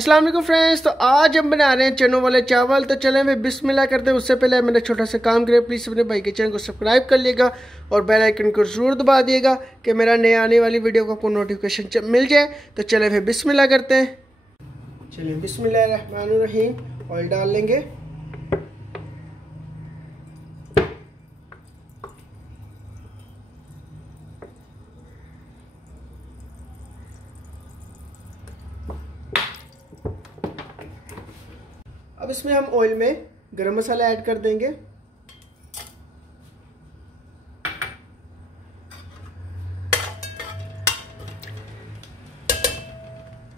अस्सलाम वालेकुम फ्रेंड्स। तो आज हम बना रहे हैं चनों वाले चावल। तो चलें फिर बिस्मिल्लाह करते हैं। उससे पहले मेरा छोटा सा काम करें, प्लीज़ अपने भाई के चैनल को सब्सक्राइब कर लिएगा और बेल आइकन को ज़रूर दबा दिएगा कि मेरा नए आने वाली वीडियो का कोई नोटिफिकेशन मिल जाए। तो चलें फिर बिस्मिल्लाह करते हैं। चलिए बिस्मिल्लाहिर्रहमानिर्रहीम। ऑयल डाल लेंगे। अब इसमें हम ऑयल में गरम मसाला ऐड कर देंगे।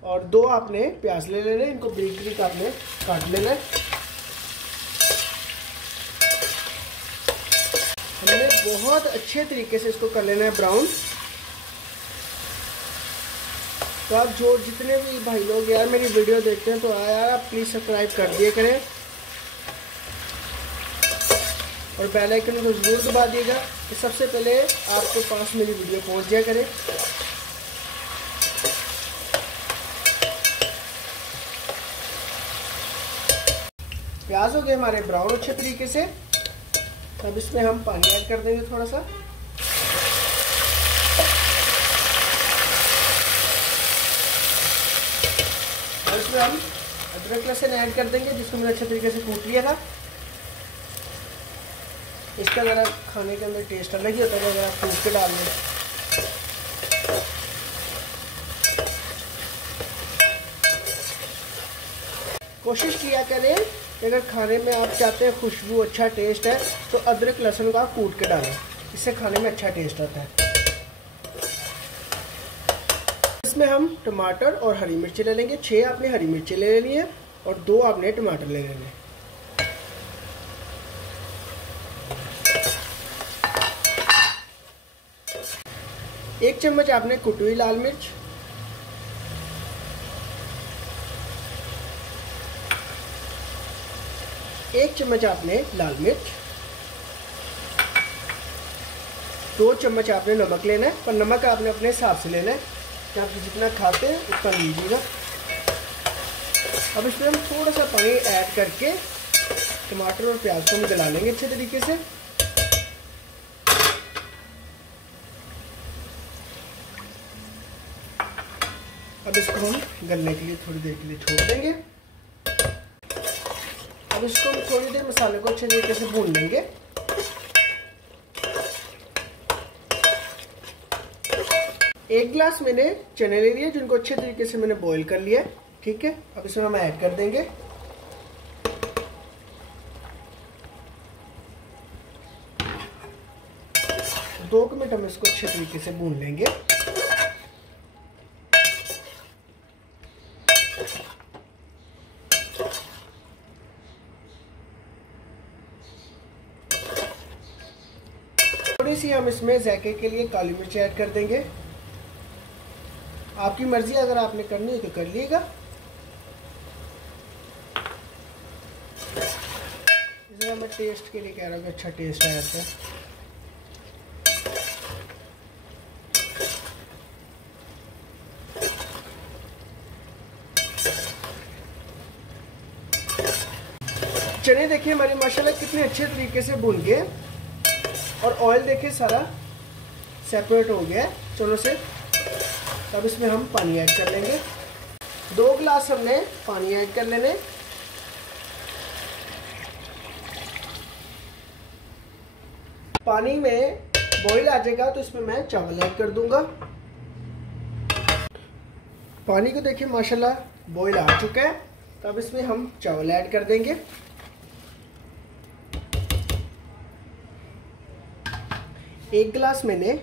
और दो आपने प्याज ले लेने, इनको बारीक बारीक आपने काट लेना है। हमने बहुत अच्छे तरीके से इसको कर लेना है ब्राउन। तो आप जितने भी भाई लोग यार मेरी वीडियो देखते हैं तो यार आप प्लीज़ सब्सक्राइब कर दिया करें और बेल आइकन को ज़रूर दबा दिएगा कि सबसे पहले आपके पास मेरी वीडियो पहुंच जाया करे। प्याज हो गए हमारे ब्राउन अच्छे तरीके से। तब इसमें हम पानी ऐड कर देंगे थोड़ा सा। और इसमें हम अदरक लहसुन ऐड कर देंगे, जिसको मैंने अच्छे तरीके से कूट लिया था। इसका ज़रा खाने के अंदर टेस्ट अलग ही होता है अगर आप कूट के डाल दें। कोशिश किया करें कि अगर खाने में आप चाहते हैं खुशबू अच्छा टेस्ट है तो अदरक लहसुन का कूट के डालें, इससे खाने में अच्छा टेस्ट आता है। इसमें हम टमाटर और हरी मिर्ची ले लेंगे। 6 आपने हरी मिर्ची ले लेनी है और 2 आपने टमाटर ले लेने। एक चम्मच आपने कुटी हुई लाल मिर्च, एक चम्मच आपने लाल मिर्च, 2 चम्मच आपने नमक लेना है, पर नमक आपने अपने हिसाब से लेना है कि आप जितना खाते हैं उतना लीजिएगा। अब इसमें हम थोड़ा सा पानी ऐड करके टमाटर और प्याज को गला लेंगे अच्छे तरीके से। अब इसको हम गलने के लिए थोड़ी देर के लिए छोड़ देंगे। अब इसको हम थोड़ी देर मसाले को अच्छे तरीके से भून लेंगे। एक गिलास मैंने चने ले लिए जिनको अच्छे तरीके से मैंने बॉईल कर लिया है। ठीक है, अब इसमें हम ऐड कर देंगे। दो मिनट हम इसको अच्छे तरीके से भून लेंगे। थोड़ी सी हम इसमें जायके के लिए काली मिर्च ऐड कर देंगे। आपकी मर्जी, अगर आपने करनी हो तो कर लीजिएगा। इसमें मैं टेस्ट के लिए कह रहा हूँ कि अच्छा टेस्ट आया था। चने देखिए हमारे माशाल्लाह कितने अच्छे तरीके से भून गए और ऑयल देखिए सारा सेपरेट हो गया है चनों से। अब इसमें हम पानी ऐड कर लेंगे। 2 गिलास हमने पानी ऐड कर लेने। पानी में बॉईल आ जाएगा तो इसमें मैं चावल ऐड कर दूंगा। पानी को देखिए माशाल्लाह बॉईल आ चुका है। तो अब इसमें हम चावल ऐड कर देंगे। एक गिलास मैंने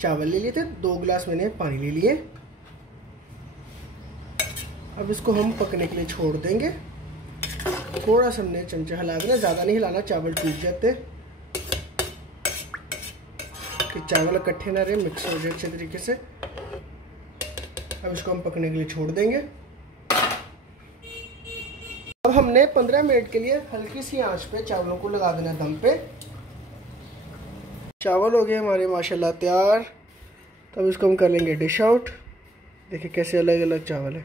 चावल ले लिए थे, 2 गिलास मैंने पानी ले लिए। अब इसको हम पकने के लिए छोड़ देंगे। थोड़ा सा हमने चमचा हिला देना, ज़्यादा नहीं हिलाना, चावल टूट जाते कि चावल इकट्ठे ना रहे, मिक्स हो जाए अच्छे तरीके से। अब इसको हम पकने के लिए छोड़ देंगे। अब हमने 15 मिनट के लिए हल्की सी आंच पे चावलों को लगा देना दम पे। चावल हो गए हमारे माशाल्लाह तैयार। तब इसको हम कर लेंगे डिश आउट। देखिए कैसे अलग अलग चावल है।